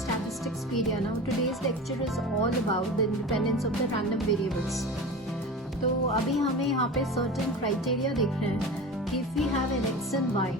Statisticspedia. Now today's lecture is all about the independence of the random variables. तो अभी हमें यहाँ पे certain criteria देख रहे हैं कि if we have an x and y,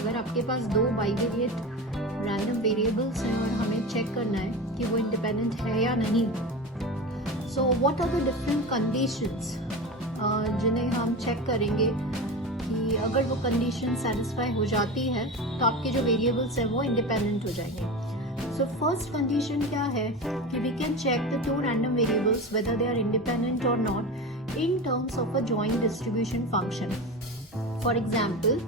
अगर आपके पास दो bivariate random variables हैं और हमें check करना है कि वो independent है या नहीं, so what are the different conditions जिन्हें हम check करेंगे कि अगर वो कंडीशन सेटिस्फाई हो जाती है तो आपके जो वेरिएबल्स हैं वो इंडिपेंडेंट हो जाएंगे. सो फर्स्ट कंडीशन क्या है कि we can check the two random variables whether they are independent और not in terms of a joint distribution function. For example,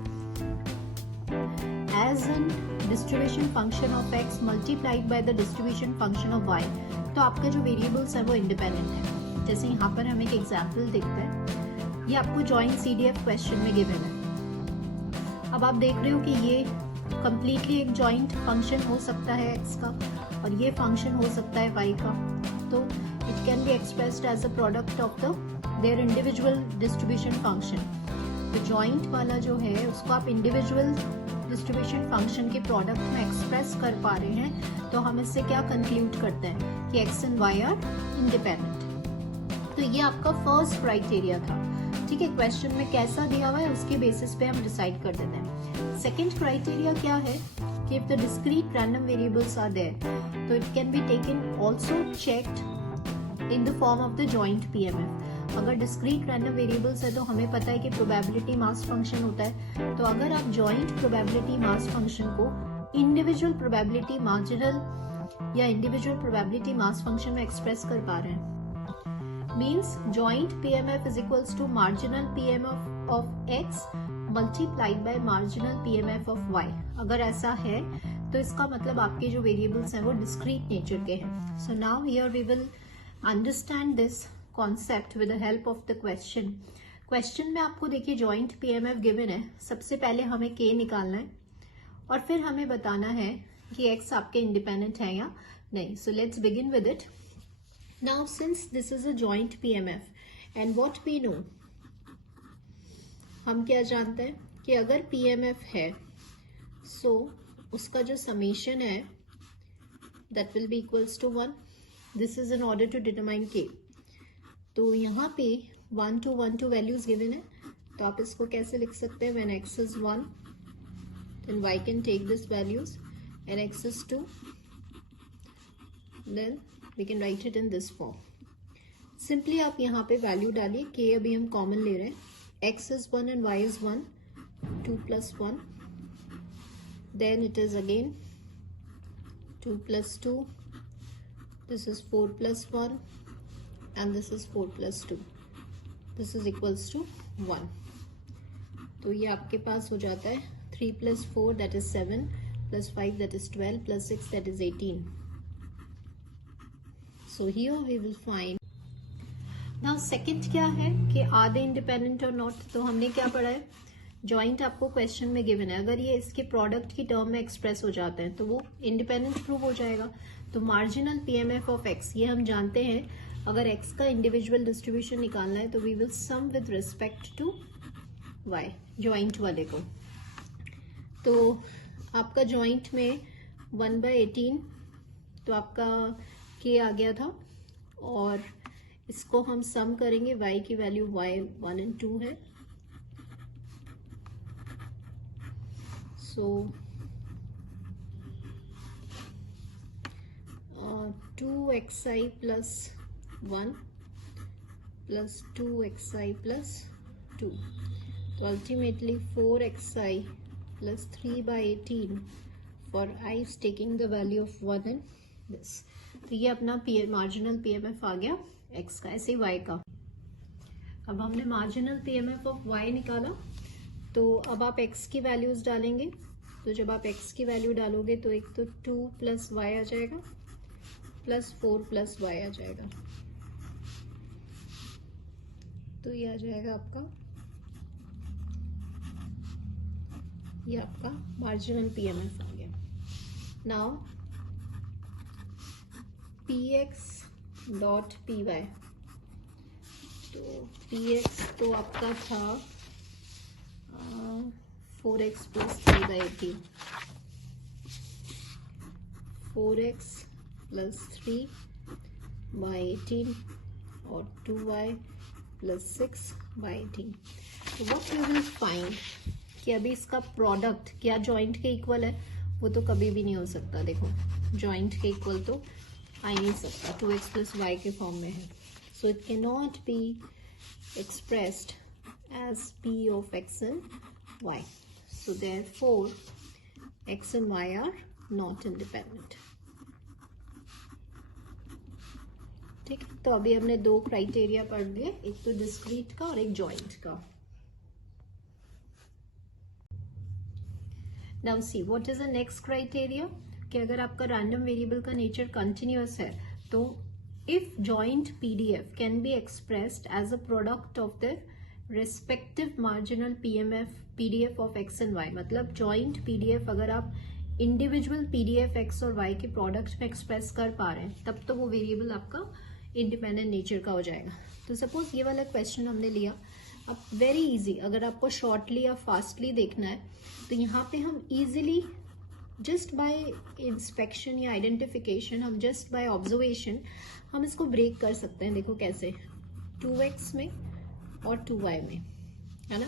as an distribution function of x multiplied by the distribution function of y, तो आपके जो variables हैं वो independent है. जैसे यहाँ पर हम एक एग्जाम्पल देखते हैं. ये आपको जॉइंट CDF क्वेश्चन में गिवन है. अब आप देख रहे हो कि ये कंप्लीटली एक जॉइंट फंक्शन हो सकता है x का और ये फंक्शन हो सकता है y का. तो it can be expressed as a product of the their individual distribution function. तो जॉइंट वाला जो है उसको आप इंडिविजुअल डिस्ट्रीब्यूशन फंक्शन के प्रोडक्ट में एक्सप्रेस कर पा रहे हैं. तो हम इससे क्या कंक्लूड करते हैं कि x and y are independent. तो ये आपका फर्स्ट क्राइटेरिया था. ठीक है, क्वेश्चन में कैसा दिया हुआ है उसके बेसिस पे हम डिसाइड कर देते हैं. सेकंड क्राइटेरिया क्या है कि if the discrete random variables are there, तो it can be taken also checked in the form of the joint PMF. अगर डिस्क्रीट रैंडम वेरिएबल्स है तो हमें पता है कि प्रोबेबिलिटी मास फंक्शन होता है. तो अगर आप जॉइंट प्रोबेबिलिटी मास फंक्शन को इंडिविजुअल प्रोबेबिलिटी मार्जिनल या इंडिविजुअल प्रोबेबिलिटी मास फंक्शन में एक्सप्रेस कर पा रहे हैं, means joint PMF is equals to marginal PMF of x multiplied by marginal PMF of y. अगर ऐसा है तो इसका मतलब आपके जो वेरिएबल्स हैं वो डिस्क्रीट नेचर के हैं. So now here we will understand this concept with the help of the question. Question में आपको देखिए जॉइंट PMF गिवन है. सबसे पहले हमें k निकालना है और फिर हमें बताना है कि x आपके इंडिपेंडेंट है या नहीं. So let's begin with it. Now since this is a joint PMF and what we know, हम क्या जानते हैं कि अगर PMF है so उसका जो summation है that will be equals to 1. This is in order to determine K. तो यहाँ पे 1 to values given है. तो आप इसको कैसे लिख सकते हैं? When x is 1 then y can take this values and x is 2 then we can write it in this form. Simply आप यहाँ पे वैल्यू डालिए. k अभी हम कॉमन ले रहे हैं. x is 1 and y is 1. 2 plus 1. Then it is again 2 plus 2. This is 4 plus 1 and this is 4 plus 2. This is equals to 1. तो ये आपके पास हो जाता है 3 plus 4 that is 7 plus 5 that is 12 plus 6 that is 18. So here we will find. Now second क्या है कि are they independent or not. तो हमने क्या पढ़ा है, जॉइंट आपको क्वेश्चन में गिवन है. अगर ये इसके प्रोडक्ट की टर्म में एक्सप्रेस हो जाते हैं तो वो इंडिपेंडेंट प्रूव हो जाएगा. तो मार्जिनल PMF ऑफ x ये हम जानते हैं. अगर x का इंडिविजुअल डिस्ट्रीब्यूशन निकालना है तो we will sum with respect to y, joint वाले को. तो आपका जॉइंट में 1/18 तो आपका k आ गया था और इसको हम सम करेंगे. y की वैल्यू y 1 and 2 है. सो 2xi plus 1 plus 2xi plus 2. तो ultimately 4xi plus 3/18 for I is taking the value of 1 and this. तो ये अपना मार्जिनल PMF आ गया x का. ऐसे y का. अब हमने मार्जिनल PMF ऑफ y निकाला. तो अब आप x की वैल्यूज डालेंगे. तो जब आप x की वैल्यू डालोगे तो एक तो 2 प्लस y आ जाएगा प्लस 4 प्लस y आ जाएगा. तो ये आ जाएगा आपका, ये आपका मार्जिनल PMF आ गया. Now px dot py. तो px तो आपका था 4x plus 3/18. 4x plus 3 by 18 और 2y plus 6 by 18. What you will find कि अभी इसका प्रोडक्ट क्या जॉइंट के इक्वल है, वो तो कभी भी नहीं हो सकता. देखो जॉइंट के इक्वल तो आ ही नहीं सकता, 2x plus y के फॉर्म में है. So it cannot be expressed as p of x and y. So therefore x and y are not independent. ठीक है, तो अभी हमने दो क्राइटेरिया पढ़ लिए, एक तो डिस्क्रीट का और एक जॉइंट का. Now see what is the next criteria कि अगर आपका रैंडम वेरिएबल का नेचर कंटिन्यूअस है तो if joint PDF can be expressed as a product of the respective marginal PDF of x and y. मतलब जॉइंट पीडीएफ अगर आप individual PDF x और वाई के प्रोडक्ट में एक्सप्रेस कर पा रहे हैं तब तो वो वेरिएबल आपका इंडिपेंडेंट नेचर का हो जाएगा. तो सपोज ये वाला क्वेश्चन हमने लिया. अब वेरी इजी, अगर आपको शॉर्टली या फास्टली देखना है तो यहाँ पे हम इजीली जस्ट बाय इंस्पेक्शन या आइडेंटिफिकेशन, हम जस्ट बाय ऑब्जर्वेशन हम इसको ब्रेक कर सकते हैं. देखो कैसे, 2x में और 2y में, है ना.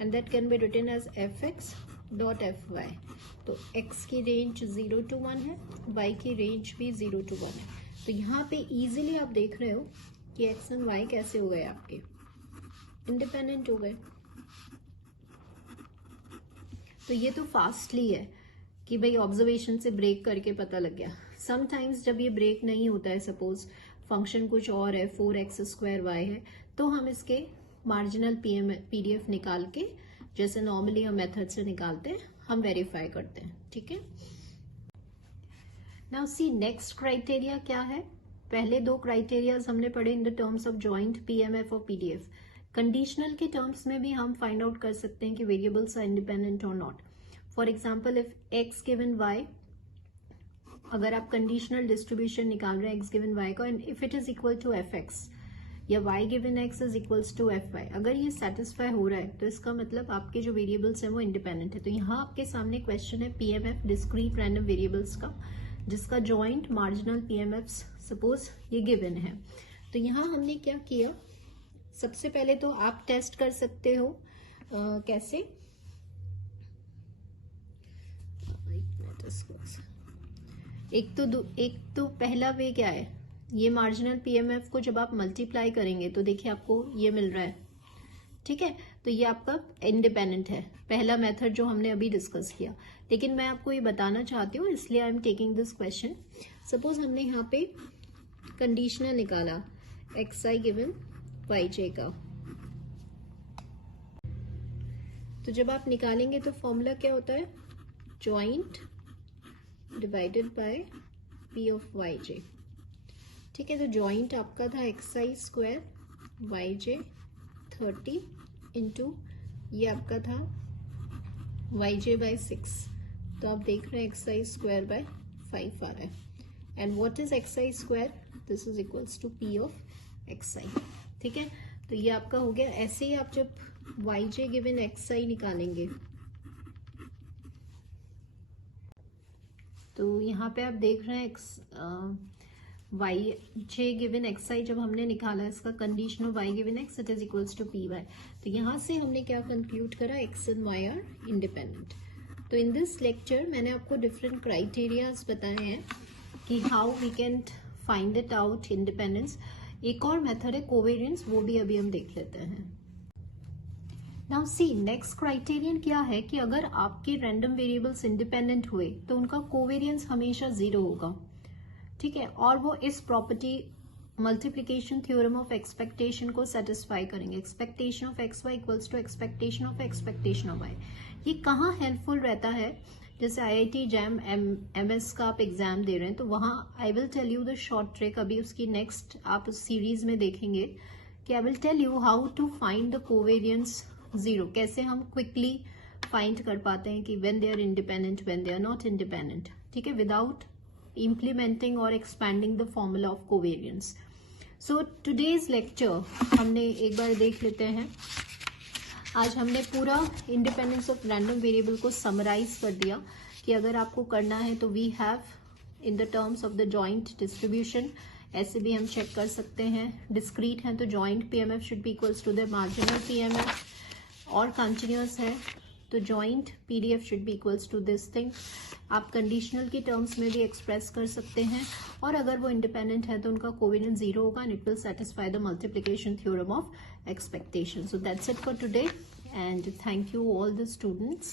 And that can be written as fx dot fy. तो x की रेंज 0 to 1 है, y की रेंज भी 0 to 1 है. तो यहाँ पे इजीली आप देख रहे हो कि x एंड y कैसे हो गए, आपके इंडिपेंडेंट हो गए. तो ये तो फास्टली है कि भाई ऑब्जर्वेशन से ब्रेक करके पता लग गया. समटाइम्स जब ये ब्रेक नहीं होता है, सपोज फंक्शन कुछ और है, 4x² y है, तो हम इसके मार्जिनल पीडीएफ निकाल के, जैसे नॉर्मली हम मेथड से निकालते हैं, हम वेरीफाई करते हैं. ठीक है. नाउ सी नेक्स्ट क्राइटेरिया क्या है. पहले दो क्राइटेरियाज हमने पढ़े in the terms of joint PMF और पीडीएफ. कंडीशनल के टर्म्स में भी हम फाइंड आउट कर सकते हैं कि वेरिएबल्स आर इंडिपेंडेंट और not. For example if x given y, अगर आप कंडीशनल डिस्ट्रीब्यूशन निकाल रहे हैं x गिवन y का, and if it is equal to fx या y given x is equals to fy, अगर ये सेटिस्फाई हो रहा है तो इसका मतलब आपके जो वेरिएबल्स हैं वो इंडिपेंडेंट है. तो यहाँ आपके सामने क्वेश्चन है पीएमएफ डिस्क्रीट रैंडम वेरिएबल्स का, जिसका जॉइंट मार्जिनल पीएमएफ सपोज ये गिवन है. तो यहाँ हमने क्या किया, सबसे पहले तो आप टेस्ट कर सकते हो कैसे, एक तो पहला वे क्या है, ये मार्जिनल पीएमएफ को जब आप मल्टीप्लाई करेंगे तो देखिए आपको ये मिल रहा है. ठीक है, तो ये आपका इंडिपेंडेंट है, पहला मेथड जो हमने अभी डिस्कस किया. लेकिन मैं आपको ये बताना चाहती हूँ, इसलिए I am taking this question. Suppose हमने यहाँ पे कंडीशनल निकाला xi गिवन yj का. तो जब आप निकालेंगे तो फॉर्मूला क्या होता है, joint divided by p of yj. ठीक है, तो जॉइंट आपका था xi² yj 30 इंटू ये आपका था yj बाय 6. तो आप देख रहे हैं xi² बाय 5 आ रहा है. And what is xi², this is equals to p of xi. ठीक है, तो ये आपका हो गया. ऐसे ही आप जब yj गिवन xi निकालेंगे तो यहाँ पे आप देख रहे हैं yj गिवन xi जब हमने निकाला इसका condition of y given x it is equals to py. तो यहाँ से हमने क्या कंक्लूड करा, x and y are independent. तो इन दिस लेक्चर मैंने आपको डिफरेंट क्राइटेरियाज बताए हैं कि how we can find it out independence. एक और मेथड है कोवेरियंस, वो भी अभी हम देख लेते हैं. नाउ सी नेक्स्ट क्राइटेरियन क्या है कि अगर आपके रैंडम वेरिएबल्स इंडिपेंडेंट हुए तो उनका कोवेरियंस हमेशा 0 होगा. ठीक है, और वो इस property multiplication theorem of expectation को सेटिस्फाई करेंगे. Expectation of x y equals to expectation of y. ये कहाँ हेल्पफुल रहता है, जैसे IIT जैम MS का आप एग्जाम दे रहे हैं तो वहाँ I will tell you the short trick. अभी उसकी नेक्स्ट आप उस सीरीज में देखेंगे कि I will tell you how to find the covariance 0. कैसे हम क्विकली फाइंड कर पाते हैं कि when they are independent, when they are not independent. ठीक है, without implementing or expanding the formula of covariance. So today's lecture हमने एक बार देख लेते हैं. आज हमने पूरा इंडिपेंडेंस ऑफ रैंडम वेरिएबल को समराइज कर दिया कि अगर आपको करना है तो we have in the terms of the joint distribution, ऐसे भी हम चेक कर सकते हैं। डिस्क्रीट है तो joint PMF should be equals to the marginal PMF, और कंटिन्यूअस है तो joint PDF should be equals to this thing. आप कंडीशनल की टर्म्स में भी एक्सप्रेस कर सकते हैं, और अगर वो इंडिपेंडेंट है तो उनका कोवेरिएंस 0 होगा and it will satisfy the multiplication theorem of expectation. So that's it for today, and thank you all the students